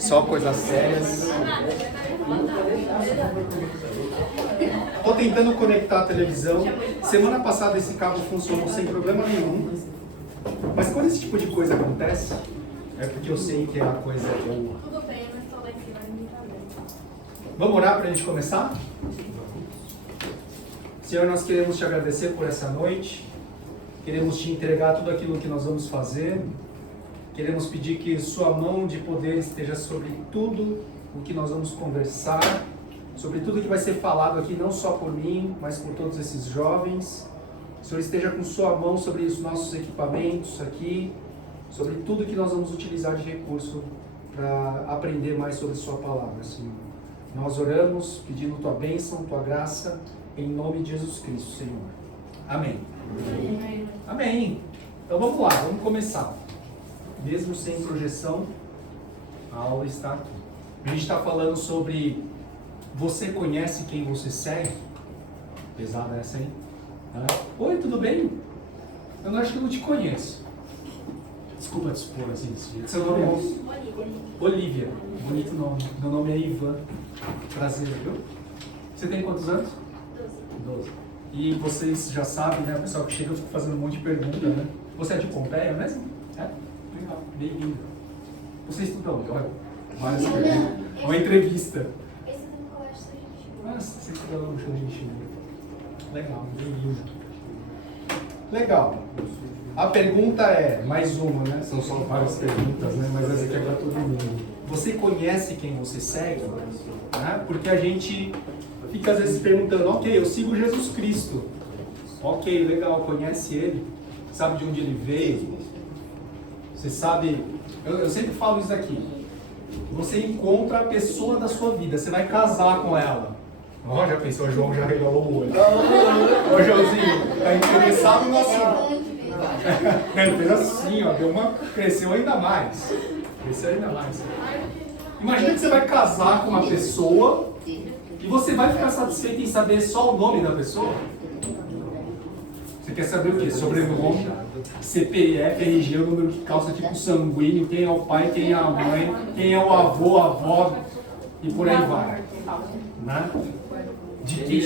Só coisas sérias. Tô tentando conectar a televisão. Semana passada esse cabo funcionou sem problema nenhum. Mas quando esse tipo de coisa acontece, é porque eu sei que a coisa é boa. Tudo bem, eu não estou lá em cima, ninguém tá vendo. Vamos orar para a gente começar? Senhor, nós queremos te agradecer por essa noite. Queremos te entregar tudo aquilo que nós vamos fazer. Queremos pedir que sua mão de poder esteja sobre tudo o que nós vamos conversar, sobre tudo que vai ser falado aqui, não só por mim, mas por todos esses jovens. O Senhor esteja com sua mão sobre os nossos equipamentos aqui, sobre tudo que nós vamos utilizar de recurso para aprender mais sobre sua palavra, Senhor. Nós oramos pedindo tua bênção, tua graça, em nome de Jesus Cristo, Senhor. Amém. Amém. Amém. Então vamos lá, vamos começar. Mesmo sem projeção, a aula está aqui. A gente está falando sobre você conhece quem você segue? Pesada essa, hein? Oi, tudo bem? Eu não acho que eu não te conheço. Desculpa te expor assim desse jeito. Seu nome é? Olivia. Bonito nome. Meu nome é Ivan. Prazer, viu? Você tem quantos anos? 12. E vocês já sabem, né? O pessoal que chega, eu fico fazendo um monte de pergunta, né? Você é de Pompeia mesmo? É? Legal. Bem-vindo. Você estuda onde? Olha, várias perguntas. Uma entrevista. Esse é do colégio São Ah, você estuda lá no show de Chile. Legal, bem-vindo. Legal. A pergunta é, mais uma, né? São só várias perguntas, né? Mas essa aqui é para todo mundo. Você conhece quem você segue? Né? Porque a gente fica às vezes perguntando, ok, eu sigo Jesus Cristo. Ok, legal, conhece ele. Sabe de onde ele veio. Você sabe... Eu sempre falo isso aqui. Você encontra a pessoa da sua vida. Você vai casar com ela. Ó, já pensou, o João já regalou o olho. Ô, Joãozinho, tá interessado no assunto. Ele fez assim, ó, cresceu ainda mais. Cresceu ainda mais. Imagina que você vai casar com uma pessoa e você vai ficar satisfeito em saber só o nome da pessoa? Você quer saber o quê? Sobrenome, CPF, RG, o número de calça, tipo sanguíneo, quem é o pai, quem é a mãe, quem é o avô, a avó e por aí vai. Né? De que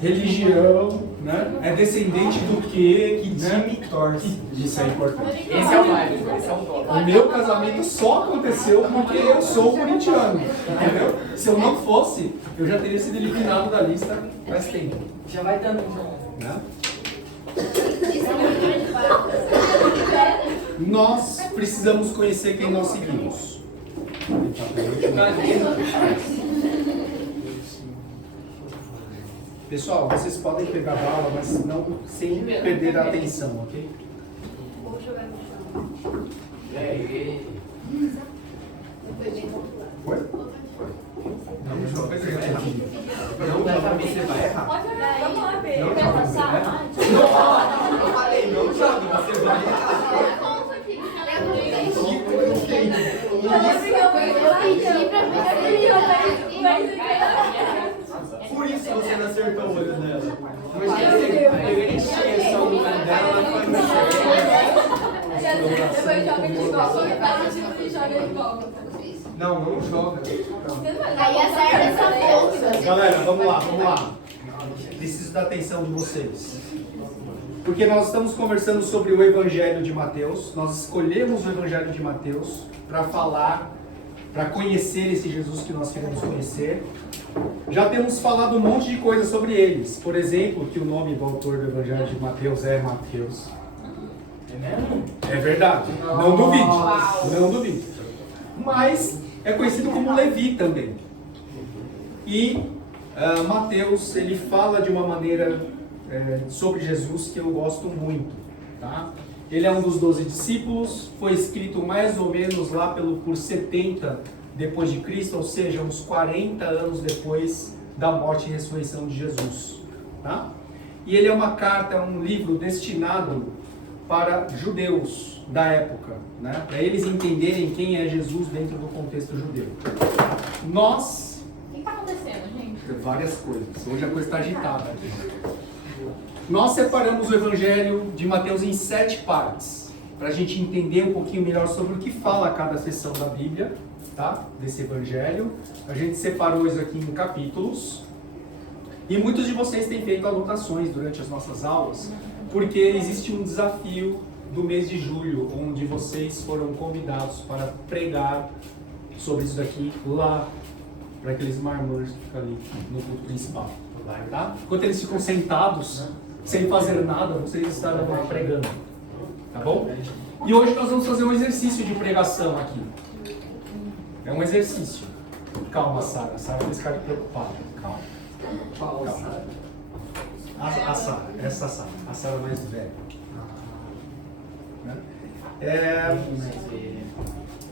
religião, né? É descendente do quê? Que time torce. Isso é importante. Esse é o live, esse é o top. O meu casamento só aconteceu porque eu sou corintiano, entendeu? Se eu não fosse, eu já teria sido eliminado da lista faz tempo. Já vai dando, Né? Nós precisamos conhecer quem nós seguimos. Pessoal, vocês podem pegar bala, mas não sem perder a atenção, ok? Vou jogar no chão. Foi? Não, mas uma coisa que eu entendi. não vai saber se vai errar. Pode jogar, vamos lá ver. Não, Quer não, passar? Eu falei, não jogue, você vai errar. Conta aqui. Por isso que você não acertou o olho dela. Imagina você encher só o olho dela, ela foi Depois joga de volta. E joga de volta. Não, não joga. Aí acerta essa ponta. Galera, vamos lá. Preciso da atenção de vocês. Porque nós estamos conversando sobre o Evangelho de Mateus. Nós escolhemos o Evangelho de Mateus para falar, para conhecer esse Jesus que nós queremos conhecer. Já temos falado um monte de coisa sobre eles. Por exemplo, que o nome do autor do Evangelho de Mateus é Mateus. É verdade. Não duvide. Mas é conhecido como Levi também. E Mateus, ele fala de uma maneira sobre Jesus que eu gosto muito. Tá? Ele é um dos 12 discípulos, foi escrito mais ou menos lá por 70 depois de Cristo, ou seja, uns 40 anos depois da morte e ressurreição de Jesus. Tá? E ele é uma carta, um livro destinado para judeus da época, né? Para eles entenderem quem é Jesus dentro do contexto judeu. Nós... O que está acontecendo, gente? Várias coisas. Hoje a coisa está agitada aqui. Nós separamos o Evangelho de Mateus em 7 partes, para a gente entender um pouquinho melhor sobre o que fala cada seção da Bíblia. tá? Desse evangelho. A gente separou isso aqui em capítulos. E muitos de vocês têm feito anotações durante as nossas aulas, porque existe um desafio do mês de julho, onde vocês foram convidados para pregar sobre isso daqui lá, para aqueles marmanjos que ficam ali no culto principal. Tá? Enquanto eles ficam sentados, sem fazer nada, vocês estarão lá pregando. Tá bom? E hoje nós vamos fazer um exercício de pregação aqui. É um exercício. Calma, Sara. A Sara vai ficar preocupada. Calma. Qual Sara? A Sara. Essa Sara. A Sara mais velha.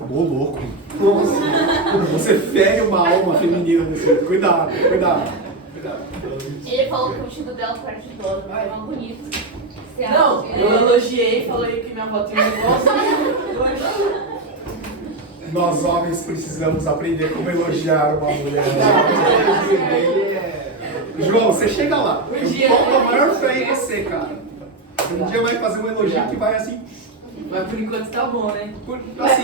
Ô, louco. Nossa. Você fere uma alma feminina desse jeito. Cuidado, cuidado. Ele falou que o vestido dela foi de dono, é mais bonito. Você Não, acha? eu elogiei, falei que minha avó tem um negócio. Nós homens precisamos aprender como elogiar uma mulher. João, você chega lá. Eu coloco a maior fé em você, cara. Um dia vai fazer um elogio que vai assim. Mas por enquanto tá bom, né? Assim,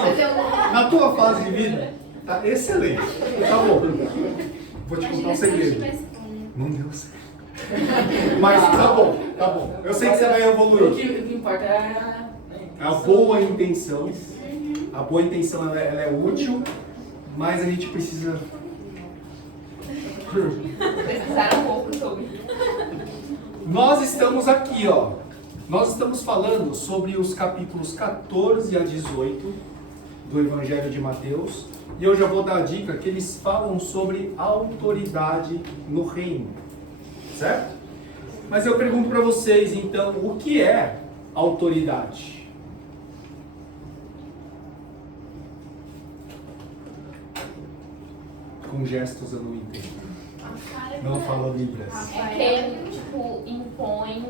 na tua fase de vida, tá excelente. Tá bom. Vou te contar um segredo. Não deu certo. Mas tá bom, tá bom. Eu sei que você vai O evoluir. que importa é A boa intenção. A boa intenção ela é útil, mas a gente precisa. Pesquisaram um pouco sobre. Nós estamos aqui, ó. Nós estamos falando sobre os capítulos 14 a 18 do Evangelho de Mateus. E eu já vou dar a dica que eles falam sobre autoridade no reino. Certo? Mas eu pergunto para vocês, então, o que é autoridade? Com gestos eu não entendo. Não falo libras. É quem, tipo, impõe,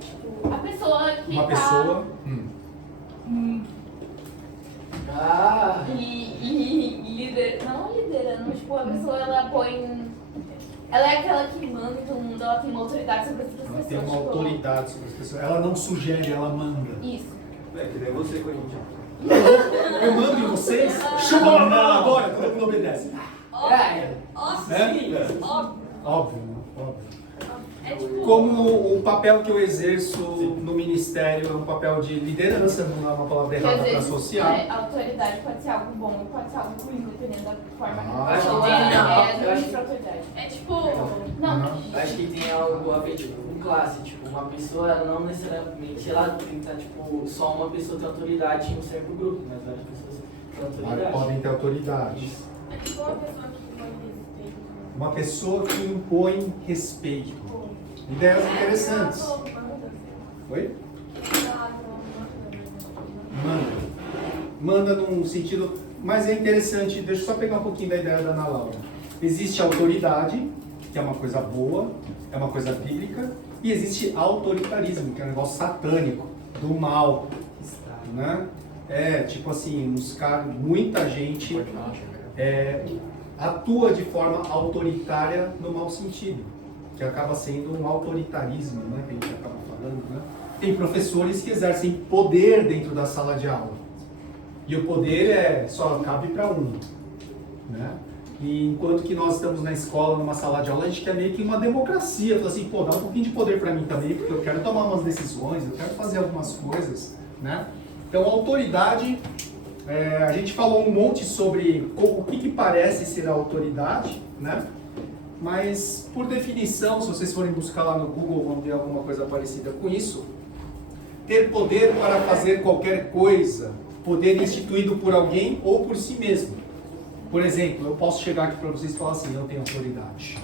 tipo, a pessoa que Uma tá... pessoa. Ah! Não liderando, tipo, a pessoa, ela põe... Ela é aquela que manda em todo mundo, ela tem uma autoridade sobre as outras Ela pessoas. tem uma tipo, autoridade sobre as pessoas. Ela não sugere, ela manda. Isso. É, que nem você, Corinthians. Eu mando em vocês? Chupa agora, todo mundo obedece. É, Óbvio. Óbvio, né? Óbvio. É tipo... Como o papel que eu exerço no ministério é um papel de liderança, não é uma palavra que errada às para vezes associar. a autoridade pode ser algo bom e pode ser algo ruim, dependendo da forma que Ah, a pessoa eu acho administra a autoridade. É tipo... Não, Aham. acho que tem algo a ver tipo, com classe. Tipo, uma pessoa ela não necessariamente ela tem que estar, tipo, só uma pessoa tem autoridade em um certo grupo, mas várias pessoas têm autoridade. Podem ter autoridade. é tipo uma pessoa que impõe respeito. Uma pessoa que impõe respeito. Ideias interessantes. Oi? Manda num sentido. Mas é interessante, deixa eu só pegar um pouquinho da ideia da Ana Laura. Existe autoridade, que é uma coisa boa, é uma coisa bíblica, e existe autoritarismo, que é um negócio satânico, do mal. Né? É, tipo assim, muita gente atua de forma autoritária no mau sentido, que acaba sendo um autoritarismo, né, que a gente acaba falando, né? Tem professores que exercem poder dentro da sala de aula. E o poder só cabe para um, né? E enquanto que nós estamos na escola, numa sala de aula, a gente quer meio que uma democracia. Fala assim, pô, dá um pouquinho de poder para mim também, porque eu quero tomar umas decisões, eu quero fazer algumas coisas, né? Então, autoridade, a gente falou um monte sobre o que parece ser a autoridade, né? Mas, por definição, se vocês forem buscar lá no Google, vão ver alguma coisa parecida com isso. Ter poder para fazer qualquer coisa, poder instituído por alguém ou por si mesmo. Por exemplo, eu posso chegar aqui para vocês e falar assim, eu tenho autoridade.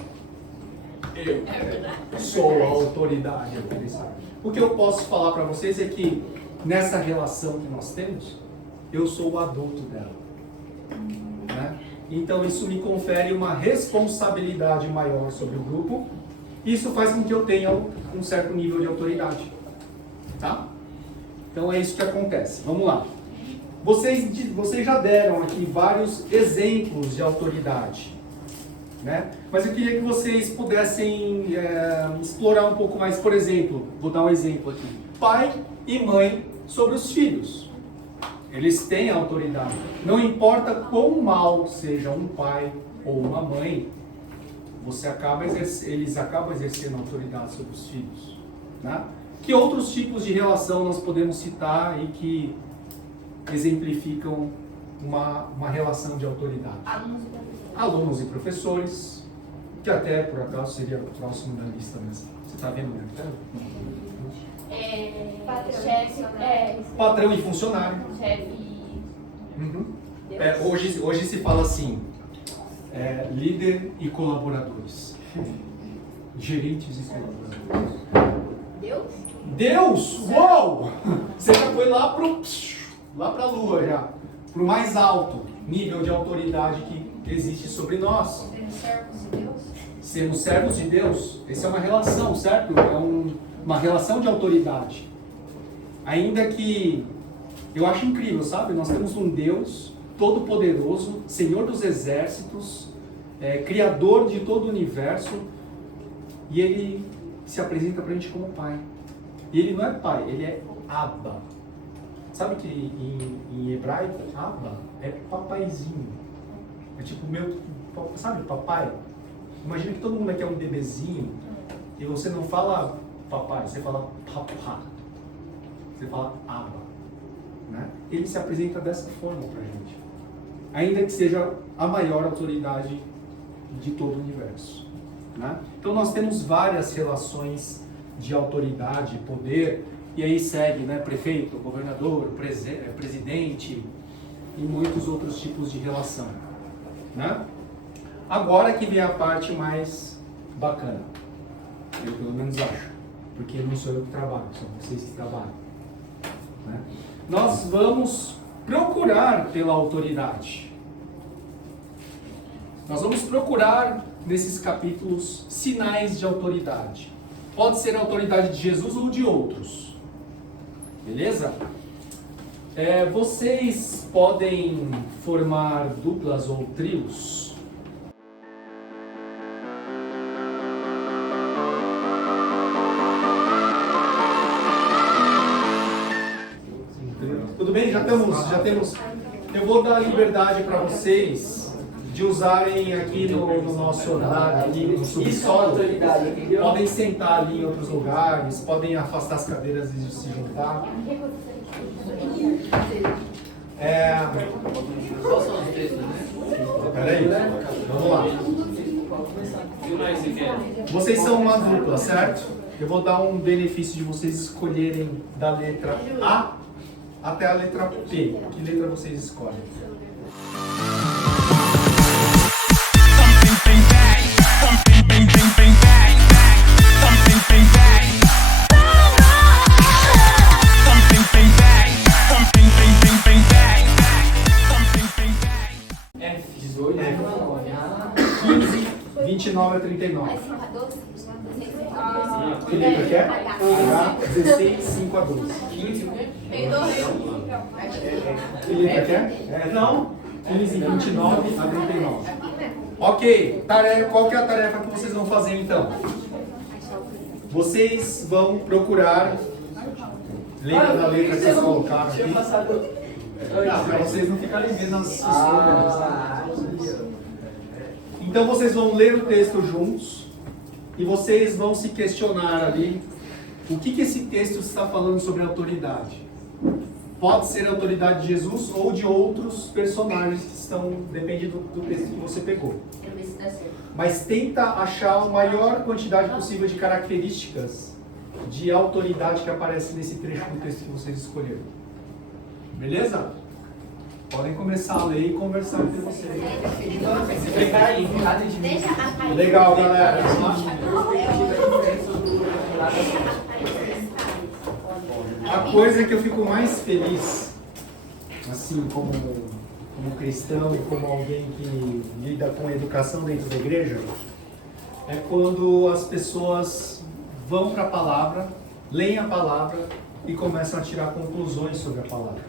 Eu sou a autoridade. O que eu posso falar para vocês é que, nessa relação que nós temos, eu sou o adulto dela. Né? Então isso me confere uma responsabilidade maior sobre o grupo. Isso faz com que eu tenha um certo nível de autoridade. Tá? Então é isso que acontece. Vamos lá. Vocês já deram aqui vários exemplos de autoridade. Né? Mas eu queria que vocês pudessem explorar um pouco mais. Por exemplo, vou dar um exemplo aqui. Pai e mãe sobre os filhos. Eles têm autoridade. Não importa quão mal seja um pai ou uma mãe, eles acabam exercendo autoridade sobre os filhos. Né? Que outros tipos de relação nós podemos citar e que exemplificam uma relação de autoridade? Alunos e professores, que até por acaso seria o próximo da lista mesmo. Você está vendo, né? Chefe, Patrão e funcionário. chefe. Uhum. Hoje se fala assim, líder e colaboradores. Gerentes e colaboradores. Deus? Uou! Você já foi lá pra lua já. Pro mais alto nível de autoridade que existe sobre nós. Sermos servos de Deus. Essa é uma relação, certo? Uma relação de autoridade. Ainda que eu acho incrível, sabe? Nós temos um Deus todo-poderoso, Senhor dos exércitos, Criador de todo o universo, e Ele se apresenta pra gente como Pai. E Ele não é Pai, Ele é Abba. Sabe que em hebraico, Abba é papaizinho. É tipo sabe, papai? Imagina que todo mundo aqui é um bebezinho e você não fala papai, você fala papá. Você fala Abba. Né? Ele se apresenta dessa forma pra gente. Ainda que seja a maior autoridade de todo o universo. Né? Então nós temos várias relações de autoridade, poder, e aí segue, né? Prefeito, governador, presidente e muitos outros tipos de relação. Né? Agora que vem a parte mais bacana, eu pelo menos acho, porque não sou eu que trabalho, são vocês que trabalham. Né? Nós vamos procurar pela autoridade. Nós vamos procurar nesses capítulos sinais de autoridade. Pode ser a autoridade de Jesus ou de outros. Beleza? Vocês podem formar duplas ou trios. Tudo bem? Já temos. Eu vou dar liberdade para vocês de usarem aqui no nosso horário, aqui no subsolo. Podem sentar ali em outros lugares, podem afastar as cadeiras e se juntar. Peraí, vamos lá. Vocês são uma dupla, certo? Eu vou dar um benefício de vocês escolherem da letra A até a letra P. Que letra vocês escolhem? F, 15, 29 a 39. Que letra que é? H, 16, 5 a 12. 15 o quê? Que letra que é? Não. 15, 29 a 39. Ok, qual que é a tarefa que vocês vão fazer então? Vocês vão procurar. Lembra da letra que vocês colocaram aqui? Para vocês não ficarem vendo os números. Então vocês vão ler o texto juntos e vocês vão se questionar ali o que esse texto está falando sobre autoridade. Pode ser a autoridade de Jesus ou de outros personagens que estão, depende do texto que você pegou. Mas tenta achar a maior quantidade possível de características de autoridade que aparece nesse trecho do texto que vocês escolheram. Beleza? Podem começar a ler e conversar entre vocês. Legal, galera. A coisa que eu fico mais feliz, assim, como cristão e como alguém que lida com a educação dentro da igreja, é quando as pessoas vão para a palavra, leem a palavra e começam a tirar conclusões sobre a palavra.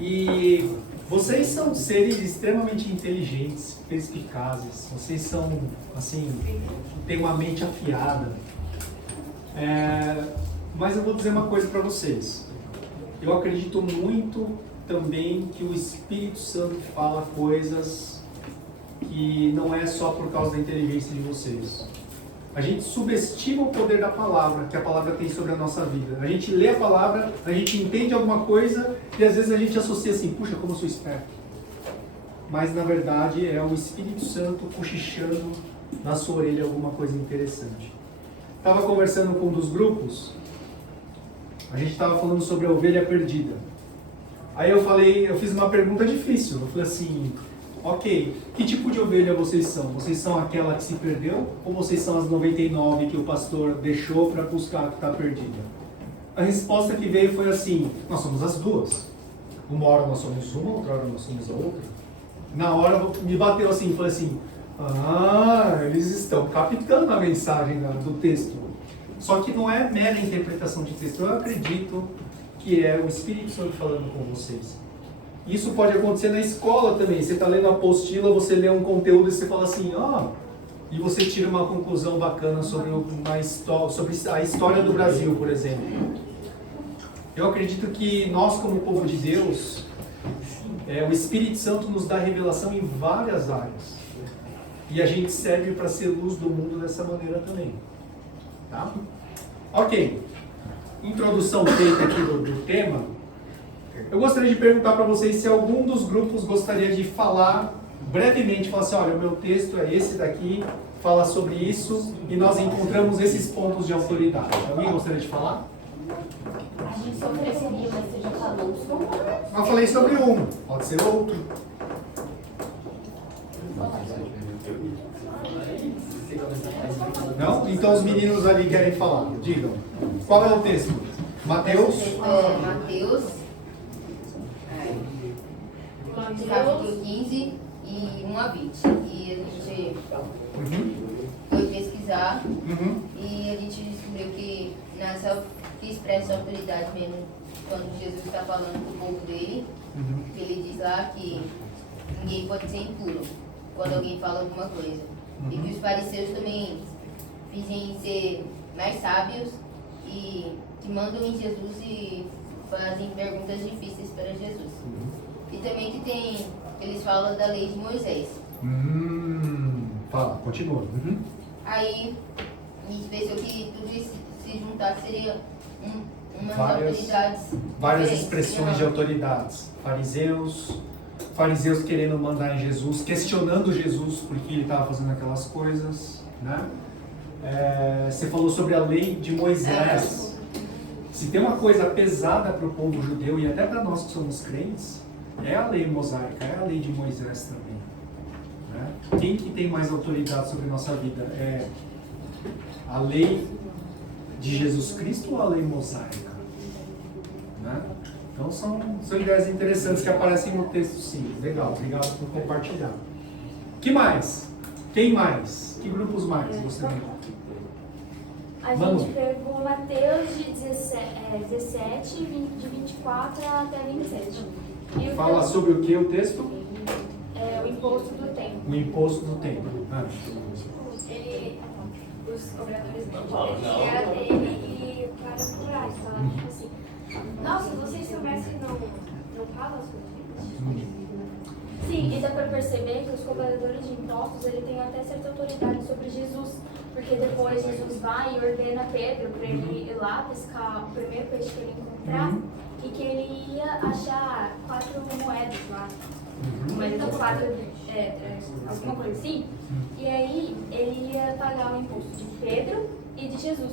E vocês são seres extremamente inteligentes, perspicazes, vocês são, assim, têm uma mente afiada. Mas eu vou dizer uma coisa para vocês. eu acredito muito também que o Espírito Santo fala coisas que não é só por causa da inteligência de vocês. A gente subestima o poder da palavra, que a palavra tem sobre a nossa vida. A gente lê a palavra, a gente entende alguma coisa e às vezes a gente associa assim, puxa, como eu sou esperto. Mas na verdade é o Espírito Santo cochichando na sua orelha alguma coisa interessante. Estava conversando com um dos grupos, a gente estava falando sobre a ovelha perdida. Aí eu fiz uma pergunta difícil. Eu falei assim, ok, que tipo de ovelha vocês são? Vocês são aquela que se perdeu ou vocês são as 99 que o pastor deixou para buscar a que está perdida? A resposta que veio foi assim, nós somos as duas. Uma hora nós somos uma, outra hora nós somos a outra. Na hora me bateu assim, falei assim, eles estão captando a mensagem do texto. Só que não é mera interpretação de texto, eu acredito que é o Espírito Santo falando com vocês. Isso pode acontecer na escola também. Você está lendo a apostila, você lê um conteúdo e você fala assim, e você tira uma conclusão bacana sobre a história do Brasil, por exemplo. Eu acredito que nós, como povo de Deus, o Espírito Santo nos dá revelação em várias áreas. E a gente serve para ser luz do mundo dessa maneira também. Tá? Ok. Introdução feita aqui do tema. Eu gostaria de perguntar para vocês se algum dos grupos gostaria de falar brevemente, falar assim, olha, o meu texto é esse daqui, fala sobre isso e nós encontramos esses pontos de autoridade. Alguém gostaria de falar? A gente só ofereceria, mas você já falou sobre. Eu falei sobre um, pode ser outro. Não? Então os meninos ali querem falar. Digam. Qual é o texto? Mateus? Mateus, capítulo 15 e 1 a 20. E a gente foi pesquisar e a gente descobriu que que expressa autoridade mesmo quando Jesus está falando com o povo dele. Ele diz lá que ninguém pode ser impuro quando alguém fala alguma coisa. E que os fariseus também fingem ser mais sábios e que mandam em Jesus e fazem perguntas difíceis para Jesus. E também que eles falam da lei de Moisés. Fala, continua. Aí a gente pensou que tudo isso se juntar seria umas Várias autoridades. Várias diferentes, expressões né? de autoridades. Fariseus querendo mandar em Jesus, questionando Jesus porque ele estava fazendo aquelas coisas, né? Você falou sobre a lei de Moisés. Se tem uma coisa pesada para o povo judeu e até para nós que somos crentes, é a lei mosaica, é a lei de Moisés também, né? Quem que tem mais autoridade sobre a nossa vida? É a lei de Jesus Cristo ou a lei mosaica? Né? Então são ideias interessantes que aparecem no texto, sim. Legal, obrigado por compartilhar. Que mais? Quem mais? Que grupos mais você tem? A gente pegou Mateus de 17, de 24 até 27. E Fala sobre o que o texto? o imposto do templo. O imposto do templo. Os cobradores chegaram dele e o cara curar, falaram tipo assim, nossa, vocês soubessem não falam sobre isso? Sim, e dá para perceber que os cobradores de impostos ele tem até certa autoridade sobre Jesus, porque depois Jesus vai e ordena Pedro para ele ir lá pescar o primeiro peixe que ele encontrar e que ele ia achar 4 moedas lá. Então, 4, alguma coisa assim. E aí ele ia pagar o imposto de Pedro e de Jesus.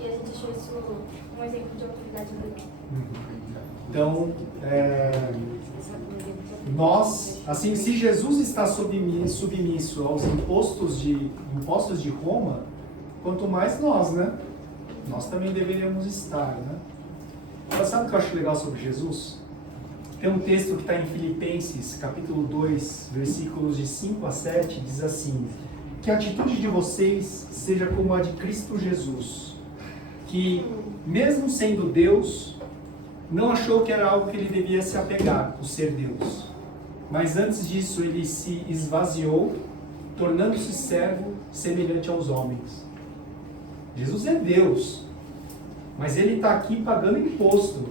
E a gente achou isso um exemplo de autoridade legal. Então, nós, assim, se Jesus está submisso aos impostos de Roma, quanto mais nós, né? Nós também deveríamos estar, né? Mas sabe o que eu acho legal sobre Jesus? Tem um texto que está em Filipenses, capítulo 2, versículos de 5 a 7, diz assim: que a atitude de vocês seja como a de Cristo Jesus, que, mesmo sendo Deus, não achou que era algo que ele devia se apegar, o ser Deus. Mas antes disso, ele se esvaziou, tornando-se servo semelhante aos homens. Jesus é Deus. Mas ele está aqui pagando imposto,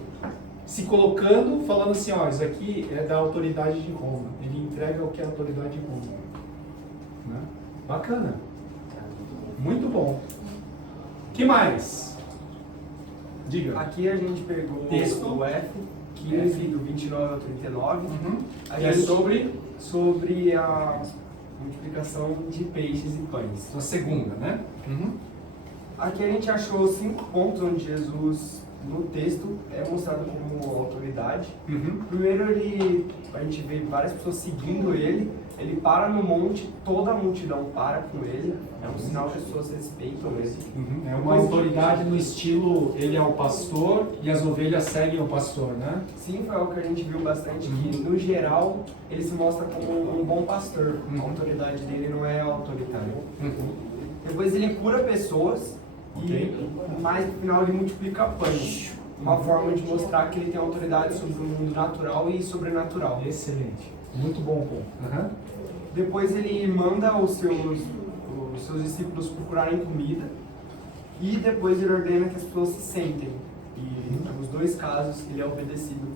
se colocando, falando assim, ó, isso aqui é da autoridade de Roma. Ele entrega o que é a autoridade de Roma. Né? Bacana. Muito bom. Que mais? Diga. Aqui a gente pegou Texto. o F, 15, do 29 ao 39. A E é gente- sobre a multiplicação de peixes e pães. a segunda, né? Aqui a gente achou 5 pontos onde Jesus, no texto, é mostrado como autoridade. Primeiro, a gente vê várias pessoas seguindo ele. Ele para no monte, toda a multidão para com ele. É um sinal que as pessoas respeitam ele. É uma autoridade no estilo, ele é o pastor e as ovelhas seguem o pastor, né? Sim, foi algo que a gente viu bastante, que no geral ele se mostra como um bom pastor. A autoridade dele não é autoritária. Depois ele cura pessoas e mais no final ele multiplica pães. Uma forma de mostrar que ele tem autoridade sobre o mundo natural e sobrenatural. Excelente. Muito bom ponto. Depois ele manda os seus discípulos procurarem comida e depois ele ordena que as pessoas se sentem. E nos dois casos ele é obedecido.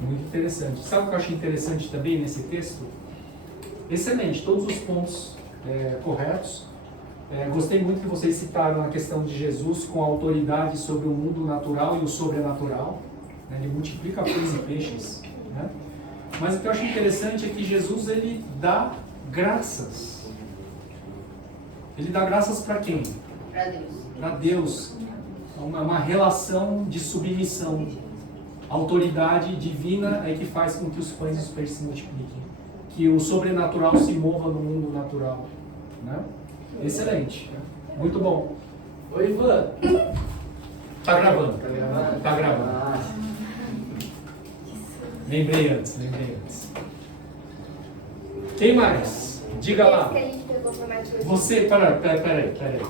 Muito interessante. Sabe o que eu achei interessante também nesse texto? Excelente, todos os pontos corretos. Gostei muito que vocês citaram a questão de Jesus com a autoridade sobre o mundo natural e o sobrenatural. Né? Ele multiplica pães e peixes. Né? Mas o que eu acho interessante é que Jesus ele dá graças. Ele dá graças para quem? Para Deus. Para Deus. Uma relação de submissão. A autoridade divina é que faz com que os pães e os peixes se multipliquem. Que o sobrenatural se mova no mundo natural. Né? Excelente. Muito bom. Oi, Ivan. Tá gravando. Tá gravando? Tá gravando. Ah, Lembrei antes. Quem mais? Diga lá. Esse que a gente pegou foi Mateus. Você, peraí.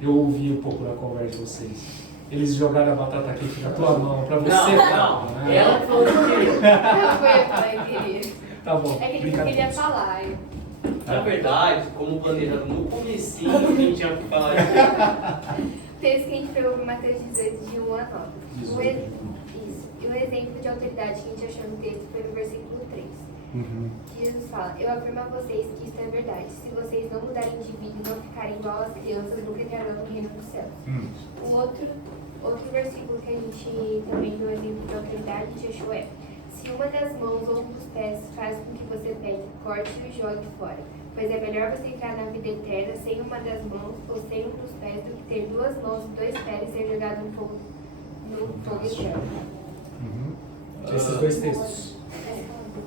Eu ouvi um pouco da conversa de vocês. Eles jogaram a batata quente na tua mão pra você. não. Ela falou que Não, foi eu que falei, queria. Tá bom. É que ele brincadeira. queria falar. Na verdade, como planejado no comecinho, a gente tinha que falar O texto que a gente pegou foi Mateus 18, de 1 a 9. Isso. E o exemplo de autoridade que a gente achou no texto foi no versículo 3. Jesus fala: eu afirmo a vocês que isto é verdade. Se vocês não mudarem de vida e não ficarem igual às crianças, nunca entrarão no reino dos céus. O outro versículo que a gente também deu exemplo de autoridade, a gente achou se uma das mãos ou um dos pés faz com que você peque, corte-o e jogue fora. Pois é melhor você entrar na vida eterna sem uma das mãos ou sem um dos pés do que ter 2 mãos e 2 pés e ser jogado no fogo eterno. Esses dois textos.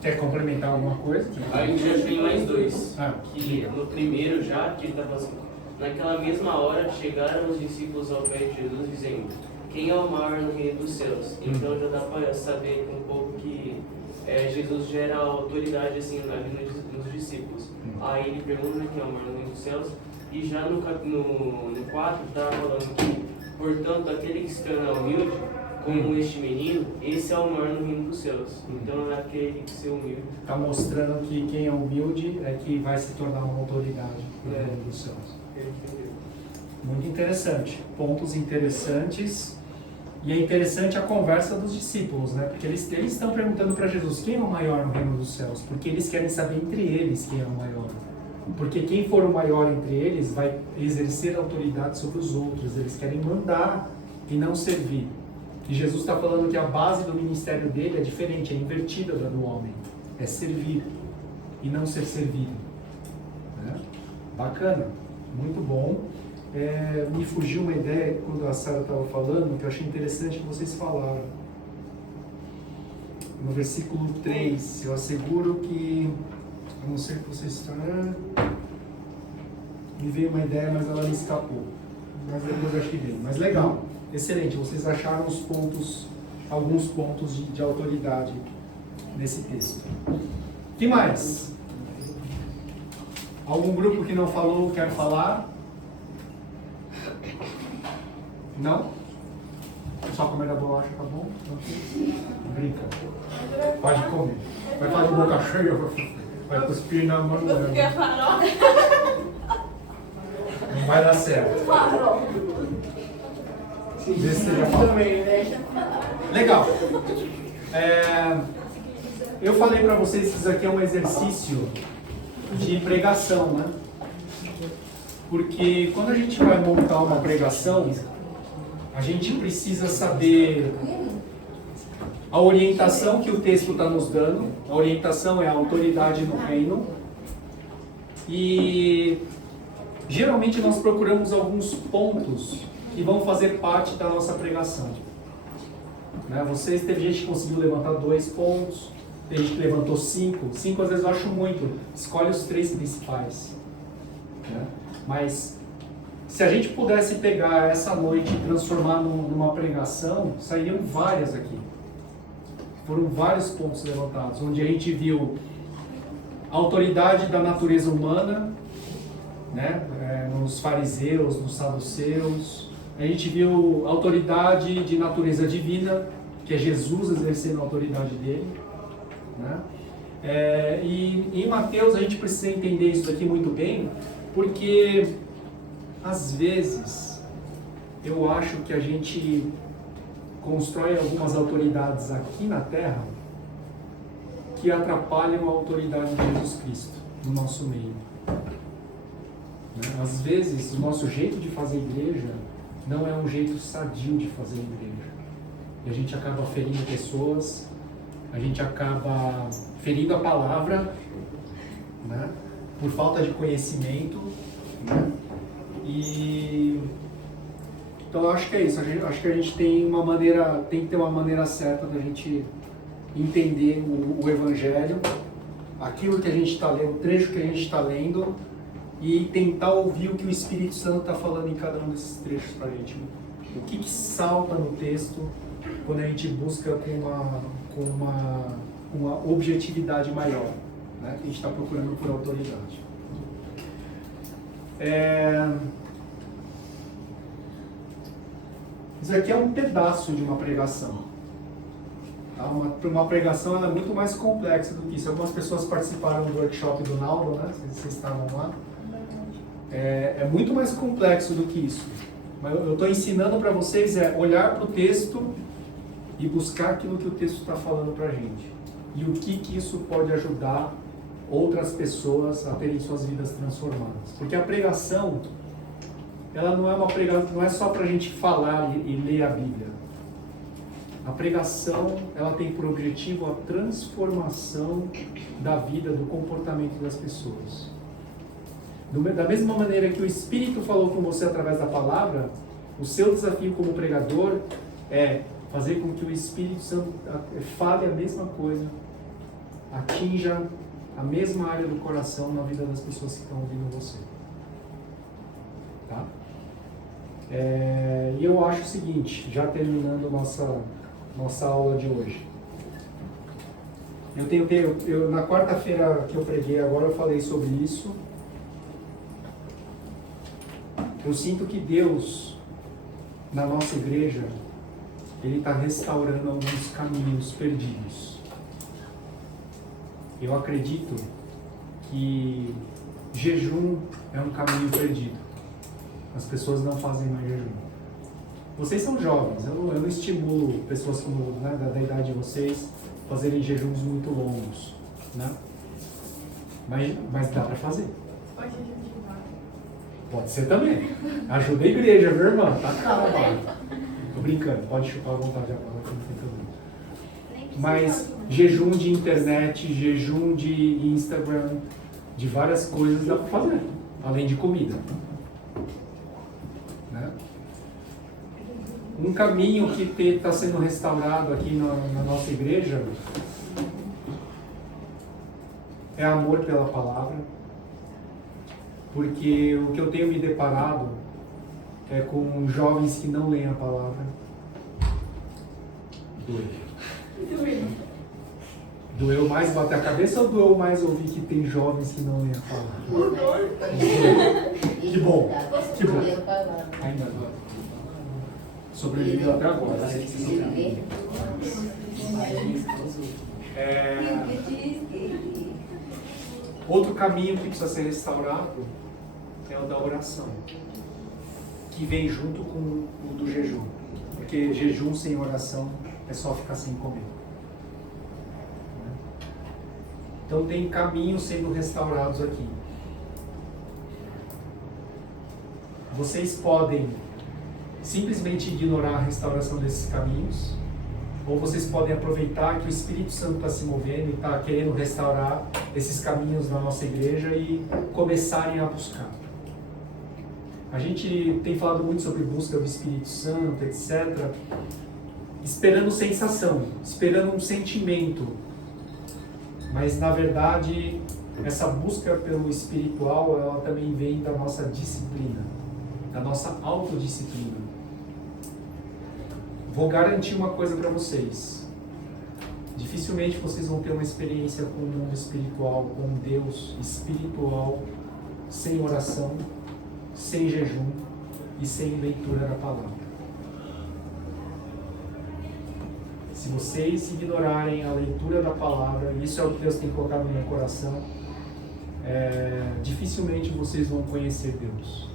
Quer complementar alguma coisa? A gente já tem mais 2. Ah, Que no primeiro já, que ele está falando, naquela mesma hora chegaram os discípulos ao pé de Jesus dizendo: quem é o maior no reino dos céus? Então já dá para saber um pouco que Jesus gera autoridade assim na vida dos discípulos. Aí ele pergunta quem é o maior no reino dos céus, e já no 4 está falando que, portanto, aquele que se torna humilde, como este menino, esse é o maior no reino dos céus. Então é aquele que se humilde. Está mostrando que quem é humilde é que vai se tornar uma autoridade no reino dos céus. Muito interessante. Pontos interessantes. E é interessante a conversa dos discípulos, né? Porque eles estão perguntando para Jesus quem é o maior no reino dos céus, porque eles querem saber entre eles quem é o maior. Porque quem for o maior entre eles vai exercer autoridade sobre os outros. Eles querem mandar e não servir. E Jesus está falando que a base do ministério dele é diferente, é invertida da do homem. É servir e não ser servido. Né? Bacana, muito bom. Me fugiu uma ideia quando a Sara estava falando, que eu achei interessante que vocês falaram. No versículo 3, eu asseguro que, a não ser que vocês estão... Me veio uma ideia, mas ela me escapou. Mas depois eu acho que veio. Mas legal, excelente, vocês acharam os pontos, alguns pontos de autoridade nesse texto. O que mais? Algum grupo que não falou, quer falar? Não? Só comer a bolacha, tá bom? Brinca. Pode comer. Vai fazer boca cheia, vai cuspir na mão. Não vai dar certo. Vê se você já falou. Legal. Eu falei para vocês que isso aqui é um exercício de pregação, né? Porque quando a gente vai montar uma pregação, a gente precisa saber a orientação que o texto está nos dando. A orientação é a autoridade no reino. E geralmente nós procuramos alguns pontos que vão fazer parte da nossa pregação. Né? Teve gente que conseguiu levantar 2 pontos, tem gente que levantou 5. 5 às vezes eu acho muito. Escolhe os 3 principais. Né? Mas se a gente pudesse pegar essa noite e transformar numa pregação, sairiam várias aqui. Foram vários pontos levantados, onde a gente viu a autoridade da natureza humana, né? Nos fariseus, nos saduceus. A gente viu a autoridade de natureza divina, que é Jesus exercendo a autoridade dele. Né? E em Mateus a gente precisa entender isso daqui muito bem, porque às vezes eu acho que a gente constrói algumas autoridades aqui na Terra que atrapalham a autoridade de Jesus Cristo no nosso meio. Às vezes o nosso jeito de fazer igreja não é um jeito sadio de fazer igreja. E a gente acaba ferindo pessoas, a gente acaba ferindo a palavra, né? Por falta de conhecimento. Né? Então eu acho que é isso. Acho que a gente tem que ter uma maneira certa da gente entender o Evangelho, aquilo que a gente está lendo, o trecho que a gente está lendo, e tentar ouvir o que o Espírito Santo está falando em cada um desses trechos para a gente. O que salta no texto quando a gente busca com uma objetividade maior, né? A gente está procurando por autoridade. Isso aqui é um pedaço de uma pregação. Tá? Uma pregação ela é muito mais complexa do que isso. Algumas pessoas participaram do workshop do Naldo, né? Vocês estavam lá. É muito mais complexo do que isso. Mas eu estou ensinando para vocês olhar para o texto e buscar aquilo que o texto está falando para a gente. E o que isso pode ajudar outras pessoas a terem suas vidas transformadas. Porque a pregação, ela não é uma pregação, não é só para a gente falar e ler a Bíblia. A pregação, ela tem por objetivo a transformação da vida, do comportamento das pessoas. Da mesma maneira que o Espírito falou com você através da palavra, o seu desafio como pregador é fazer com que o Espírito Santo fale a mesma coisa, atinja a mesma área do coração na vida das pessoas que estão ouvindo você. Tá? E eu acho o seguinte, já terminando nossa aula de hoje. Na quarta-feira que eu preguei agora, eu falei sobre isso. Eu sinto que Deus, na nossa igreja, Ele está restaurando alguns caminhos perdidos. Eu acredito que jejum é um caminho perdido. As pessoas não fazem mais jejum. Vocês são jovens, eu não estimulo pessoas como, né, da idade de vocês fazerem jejuns muito longos. Né? Mas dá para fazer. Pode ser também. Ajuda a igreja, viu, irmã? Tá calma. Tô brincando, pode chupar à vontade agora, não tem problema. Mas jejum de internet, jejum de Instagram, de várias coisas dá para fazer, além de comida. Né? Um caminho que está sendo restaurado aqui na nossa igreja é amor pela palavra. Porque o que eu tenho me deparado é com jovens que não leem a palavra. Doeu mais bater a cabeça ou doeu mais ouvir que tem jovens que não leem a palavra? Que bom, que bom. Ainda não. Sobreviveu até agora. Outro caminho que precisa ser restaurado é o da oração, que vem junto com o do jejum. porque jejum sem oração é só ficar sem comer. Então tem caminhos sendo restaurados aqui. Vocês podem simplesmente ignorar a restauração desses caminhos, ou vocês podem aproveitar que o Espírito Santo está se movendo e está querendo restaurar esses caminhos na nossa igreja e começarem a buscar. A gente tem falado muito sobre busca do Espírito Santo, etc., esperando sensação, esperando um sentimento. Mas, na verdade, essa busca pelo espiritual, ela também vem da nossa disciplina, da nossa autodisciplina. Vou garantir uma coisa para vocês. Dificilmente vocês vão ter uma experiência com o mundo espiritual, com Deus espiritual, sem oração, sem jejum e sem leitura da palavra. Se vocês ignorarem a leitura da palavra, isso é o que Deus tem colocado no meu coração, dificilmente vocês vão conhecer Deus.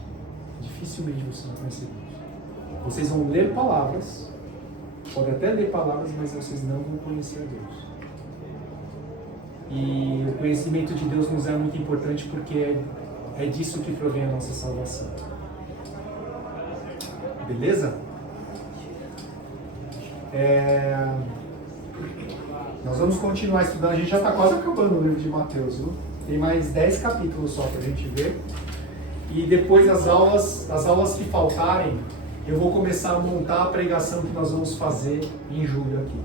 Dificilmente vocês vão conhecer Deus. Vocês vão ler palavras, podem até ler palavras, mas vocês não vão conhecer Deus. E o conhecimento de Deus nos é muito importante porque é disso que provém a nossa salvação. Beleza? Nós vamos continuar estudando. A gente já está quase acabando o livro de Mateus, viu? Tem mais 10 capítulos só para a gente ver. E depois as aulas que faltarem, eu vou começar a montar a pregação que nós vamos fazer em julho aqui,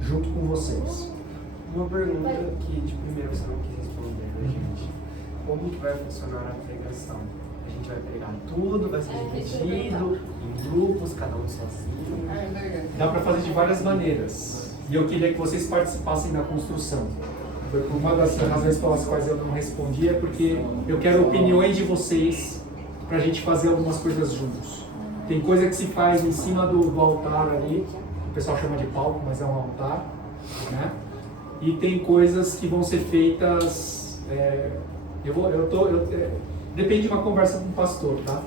junto com vocês. Uma pergunta que de primeiro você não quis responder, né, gente? Como que vai funcionar a pregação? A gente vai pregar tudo, vai ser dividido em grupos, cada um sozinho? Dá para fazer de várias maneiras. E eu queria que vocês participassem da construção. Foi uma das razões pelas quais eu não respondi, é porque eu quero opiniões de vocês para a gente fazer algumas coisas juntos. Tem coisa que se faz em cima do altar ali, o pessoal chama de palco, mas é um altar, né? E tem coisas que vão ser feitas, depende de uma conversa com o pastor, tá?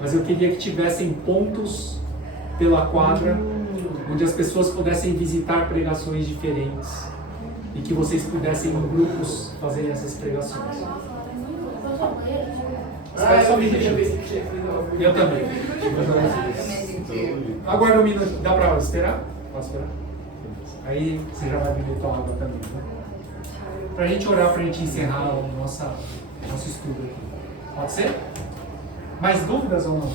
Mas eu queria que tivessem pontos pela quadra, onde as pessoas pudessem visitar pregações diferentes e que vocês pudessem em grupos fazer essas pregações. Espera só um minutinho. Eu também. Aguarda um minuto. Dá pra esperar? Posso esperar? Aí você já vai beber tua água também, né? Pra gente orar, pra gente encerrar o nosso estudo aqui. Pode ser? Mais dúvidas ou não?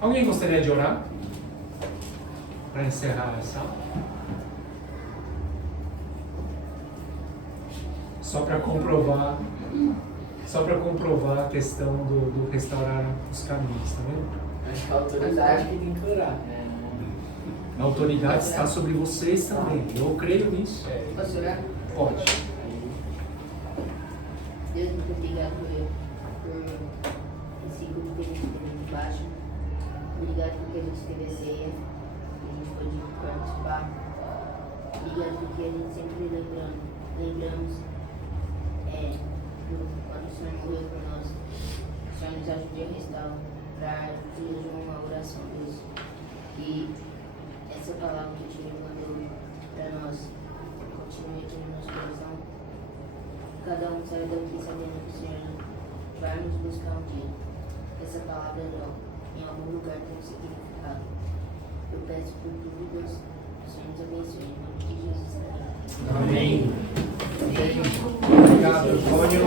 Alguém gostaria de orar? Para encerrar essa aula? Só para comprovar a questão do restaurar os caminhos, tá vendo? Acho que a autoridade que tem que orar. A autoridade está sobre vocês também. Eu creio nisso. Posso orar? Pode. Deus, muito obrigado por esse grupo que a gente teve de baixo. Obrigado porque a gente teve a ceia, que a gente pôde participar. Obrigado porque a gente sempre lembramos quando o Senhor morreu por nós. O Senhor nos ajude a restaurar tudo uma oração, Deus. E essa palavra que o Senhor mandou para nós continue aqui no nosso coração. Cada um sai daqui sabendo que o Senhor vai nos buscar um dia. Essa palavra em algum lugar tem um significado. Eu peço por tudo, Deus, que o Senhor nos abençoe. Em nome de Jesus. Amém. Obrigado, Antônio.